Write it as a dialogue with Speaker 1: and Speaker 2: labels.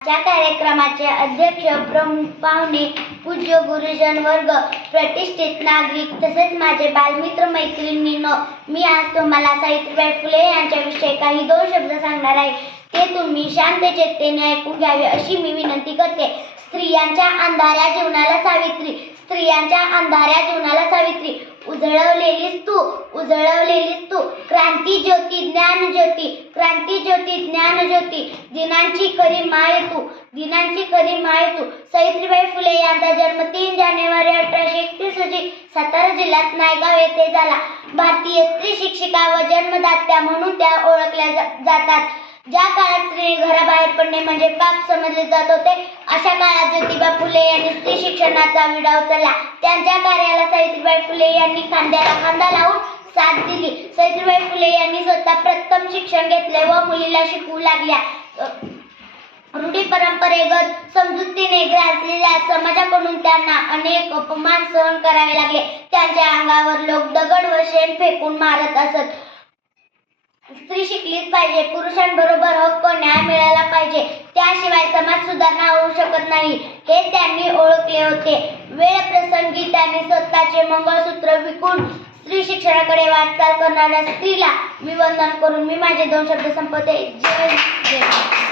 Speaker 1: या कार्यक्रमाचे अध्यक्ष प्रमुख पाहुणे पूज्य गुरुजन वर्ग प्रतिष्ठित नागरिक तसेच माझे बालमित्र मैत्रिणींनो मी आज तुम्हाला सावित्रीबाई फुले यांच्याविषयी काही दोन शब्द सांगणार आहे. ते तुम्ही शांत चेतेने ऐकून घ्यावे अशी मी विनंती करते. स्त्रियांच्या अंधाऱ्या जीवनाला सावित्री स्त्रियांच्या अंधाऱ्या जीवनाला सावित्री. उजळवलेलीस तू उजळवलेलीस तू. क्रांती ज्योती ज्ञान ज्योती क्रांती ज्योती ज्ञान ज्योती दिनांची खरी माय तू दिनांची खरी माय तू. सावित्रीबाई फुले यांचा जन्म तीन जानेवारी अठराशे एकतीस रोजी सातारा जिल्ह्यात नायगाव येथे झाला. भारतीय स्त्री शिक्षिका व जन्मदात्या म्हणून त्या ओळखल्या जा- जातात. ज्या काळात स्त्री घराबाहेर पडणे म्हणजे पाप समजले जात होते अशा काळात ज्योतिबा फुले यांनी स्त्री शिक्षणाचा विडा उचलला. त्यांच्या कार्याला सावित्रीबाई फुले यांनी खांद्याला खांदा लावून सावित्रीबाई फुले यांनी स्वतः प्रथम शिक्षण घेतले व मुलीला शिकवू लागल्या. रूढी परंपरेगत समजुतीने ग्रासलेल्या समाजाकडून त्यांना अनेक अपमान सहन करावे लागले. त्यांच्या अंगावर लोक दगड व शेण फेकून मारत असत. स्त्री शिकलीच पाहिजे पुरुषांबरोबर हक्क न्याय मिळाला पाहिजे. त्याशिवाय समाज सुधारणा होऊ शकत नाही. हे त्यांनी ओळखले होते. वेळ प्रसंगी त्यांनी स्वतःचे मंगळसूत्र विकून स्त्री शिक्षणाकडे वाटचाल करणाऱ्या स्त्रीला मी वंदन करून मी माझे दोन शब्द संपवते. जय जय